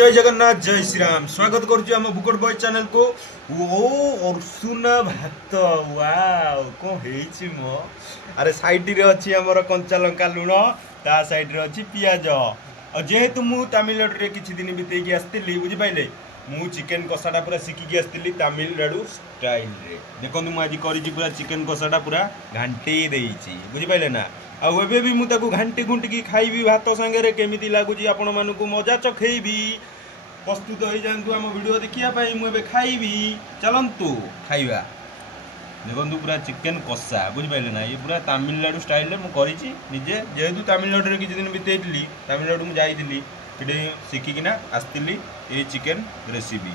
जय जगन्नाथ जय श्री राम स्वागत करुछु हम बुकट बॉय चैनल को। ओ अर्सुना भात वाओ को हेछि मो अरे साइड रे अछि हमर कंचा लंका लुण ता साइड रे अछि पियाज और जेहेतु मु तमिलनाडु रे किछि दिन बिते की आस्तिली बुझि पाइले मु चिकन कसाटा पूरा सिखी की आस्तिली तमिलनाडु स्टाइल रे। देखंतु मु आज करिछि पूरा चिकन कसाटा पूरा घांटी देइछि बुझि पाइले ना। आ एबे भी मु ताकू घांटी घुंटी की खाइबी भात संगे रे केमिति लागुची आपण मानकू मजा चखेइबी। प्रस्तुत हो जातु आम वीडियो देखिया पाई मुझे खाइबी चलतु खाइबा। देखो पूरा चिकेन कषा बुझिपारे ना ये पूरा तमिलनाडु स्टाइल मुझे निजे जेहेतु तमिलनाडु किसी दिन बीतली तमिलनाडु मुझे जाइली शिखिकिना आसती ये चिकेन रेसिपी।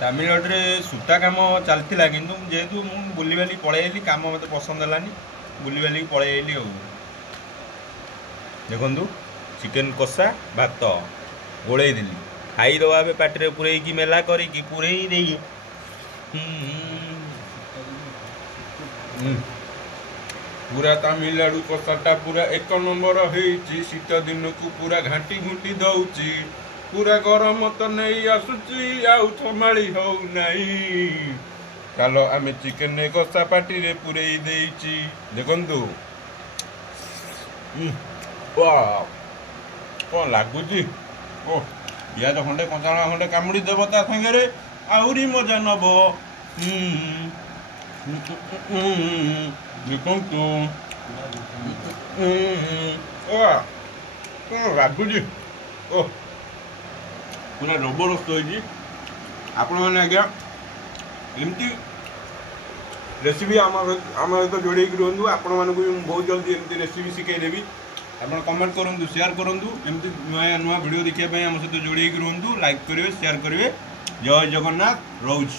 तमिलनाडु रे सूता काम चलता किंतु जेहेतु मुझे बुलवाली पलैली काम मत पसंद है बुलवाली पलैली। देखु चिकेन कषा भात गोले दिली खाईदबा पाटे पूरे मेला करी पूरे पूरा तमिलनाडु कषाटा पूरा एक नंबर होती शीत दिन को पूरा घाटी घुंटी दौची पूरा गरम तो नहीं आसुची आउ संभाली हो नहीं। चलो आम चिकेन कषा पाटी रे पूरे देइची देखंतु कौन लगुच ओ पियाज खंडे कंचा खंडे कामुड़ी देव ता संगे आहरी मजा नब। देखु लगुच ओ पूरा जबरदस्त होती आपण मैंने आज्ञा एमती रेसिपी आम सहित जोड़े रुहतु आपण मानक बहुत जल्दी एमती रेसिपी शिखेदेवी। आप कमेंट करूँ शेयर करूँ एमती नुआ नुआ वीडियो देखिए आम सहित जोड़े रुहतु लाइक करेंगे शेयर करेंगे। जय जगन्नाथ रोज।